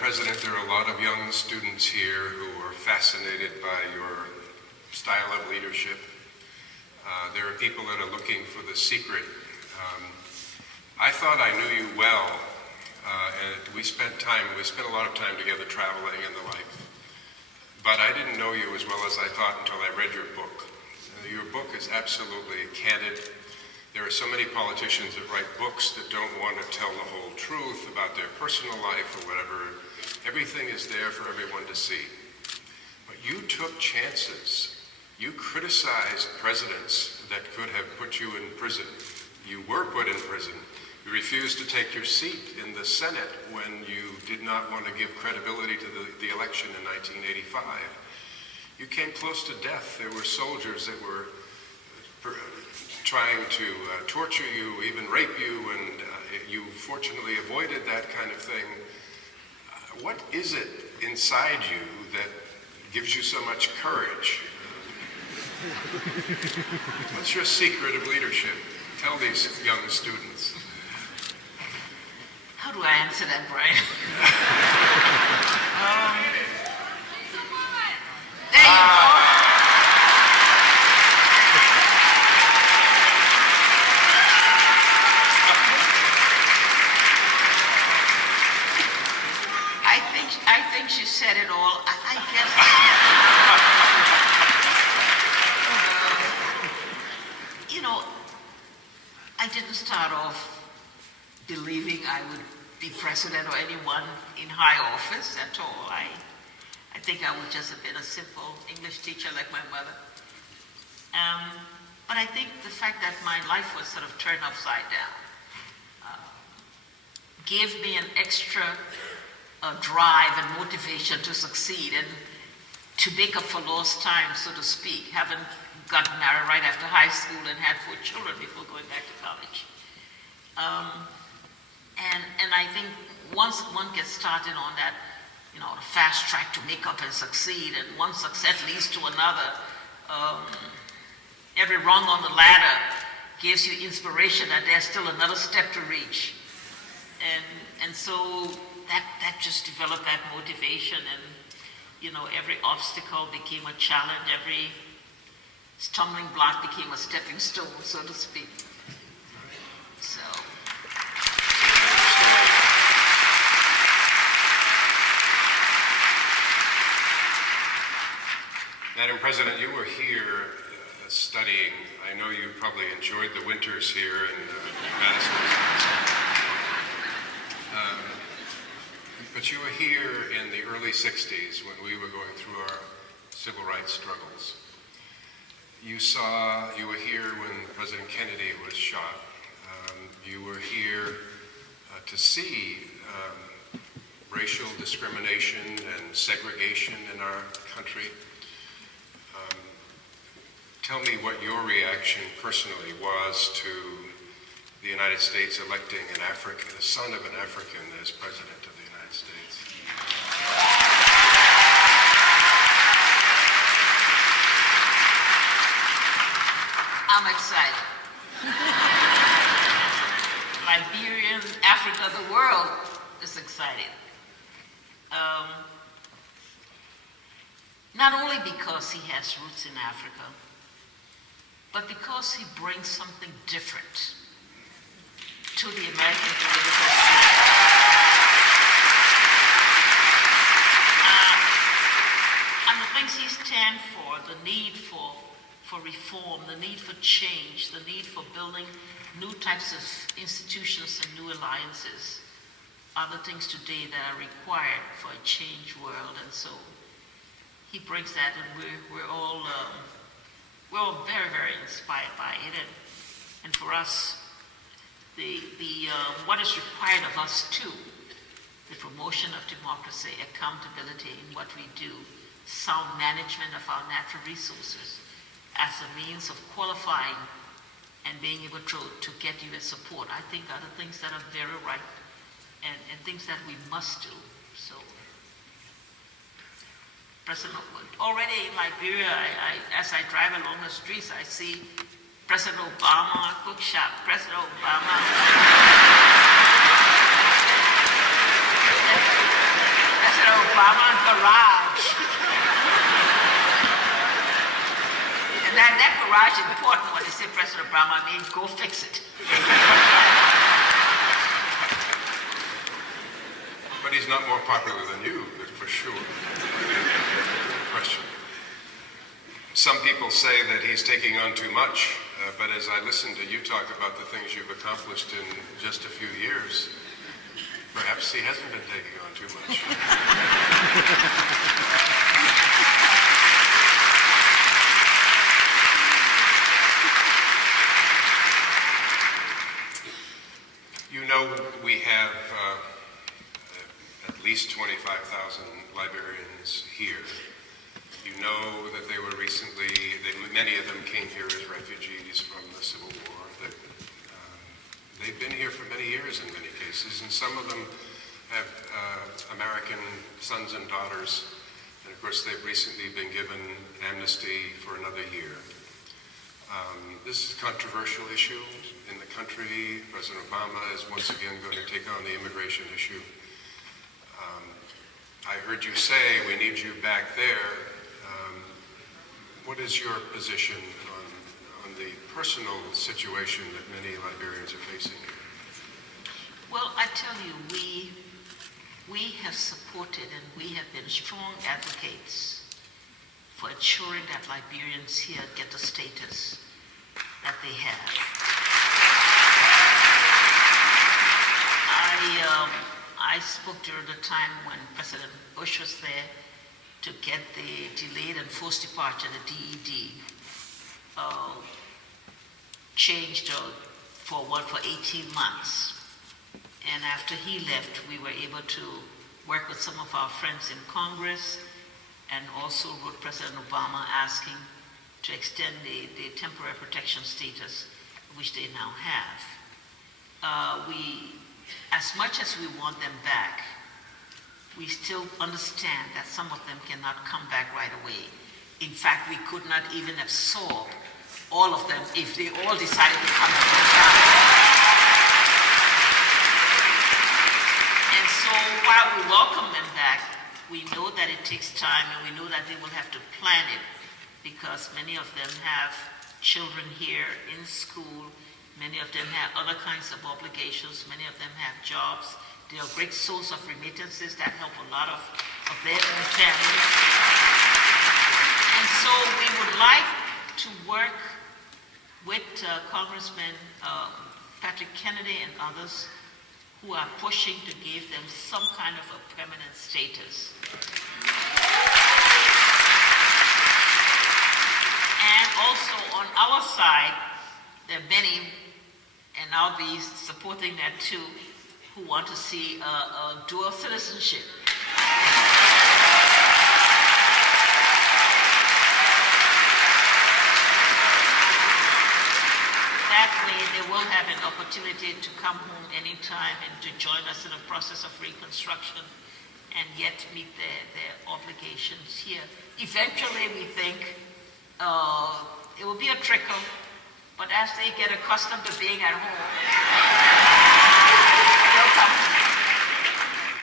President, there are a lot of young students here who are fascinated by your style of leadership. There are people that are looking for the secret. I thought I knew you well, and we spent a lot of time together traveling and the like. But I didn't know you as well as I thought until I read your book. Your book is absolutely candid. There are so many politicians that write books that don't want to tell the whole truth about their personal life or whatever. Everything is there for everyone to see. But you took chances. You criticized presidents that could have put you in prison. You were put in prison. You refused to take your seat in the Senate when you did not want to give credibility to the election in 1985. You came close to death. There were soldiers that were trying to torture you, even rape you, and you fortunately avoided that kind of thing. What is it inside you that gives you so much courage? What's your secret of leadership? Tell these young students. How do I answer that, Brian? There you go. I think she said it all. I guess. I didn't start off believing I would be president or anyone in high office at all. I think I would just have been a simple English teacher like my mother. But I think the fact that my life was sort of turned upside down gave me an extra drive and motivation to succeed and to make up for lost time, so to speak, having gotten married right after high school and had 4 children before going back to college. And I think once one gets started on that, the fast track to make up and succeed, and one success leads to another, every rung on the ladder gives you inspiration that there's still another step to reach. And so that just developed that motivation, and every obstacle became a challenge, every stumbling block became a stepping stone, so to speak. So. Madam President, you were here studying. I know you probably enjoyed the winters here in Madison, Wisconsin. But you were here in the early 60s when we were going through our civil rights struggles. You were here when President Kennedy was shot. You were here to see racial discrimination and segregation in our country. Tell me what your reaction personally was to the United States electing an African, the son of an African, as President of the United States. I'm excited. Liberian, Africa, the world is excited. Not only because he has roots in Africa, but because he brings something different to the American political scene. And the things he stands for, the need for reform, the need for change, the need for building new types of institutions and new alliances, are the things today that are required for a changed world. And so he brings that, and we're all very, very inspired by it. And for us, what is required of us too, the promotion of democracy, accountability in what we do, sound management of our natural resources as a means of qualifying and being able to get U.S. support, I think are the things that are very right and things that we must do. So, President, already in Liberia, as I drive along the streets, I see President Obama, cook shop, President Obama. garage. And that garage is important when they say President Obama, I mean, go fix it. But he's not more popular than you, for sure. No question. Some people say that he's taking on too much, but as I listen to you talk about the things you've accomplished in just a few years, perhaps he hasn't been taking on too much. You know, we have at least 25,000 librarians here. You know that they were recently, many of them came here as refugees from the Civil War. That they've been here for many years in many cases, and some of them have American sons and daughters. And of course, they've recently been given amnesty for another year. This is a controversial issue in the country. President Obama is once again going to take on the immigration issue. I heard you say we need you back there. What is your position on the personal situation that many Liberians are facing? Well, I tell you, we have supported and we have been strong advocates for ensuring that Liberians here get the status that they have. I spoke during the time when President Bush was there to get the delayed and forced departure, the DED, changed for 18 months. And after he left, we were able to work with some of our friends in Congress and also wrote President Obama asking to extend the temporary protection status, which they now have. As much as we want them back, we still understand that some of them cannot come back right away. In fact, we could not even absorb all of them if they all decided to come back. And so while we welcome them back, we know that it takes time and we know that they will have to plan it because many of them have children here in school. Many of them have other kinds of obligations. Many of them have jobs. They are a great source of remittances that help a lot of their own families. And so we would like to work with Congressman Patrick Kennedy and others who are pushing to give them some kind of a permanent status. And also on our side, there are many, and I'll be supporting that too, who want to see a dual citizenship. That way they will have an opportunity to come home anytime and to join us in the process of reconstruction and yet meet their obligations here. Eventually we think it will be a trickle, but as they get accustomed to being at home,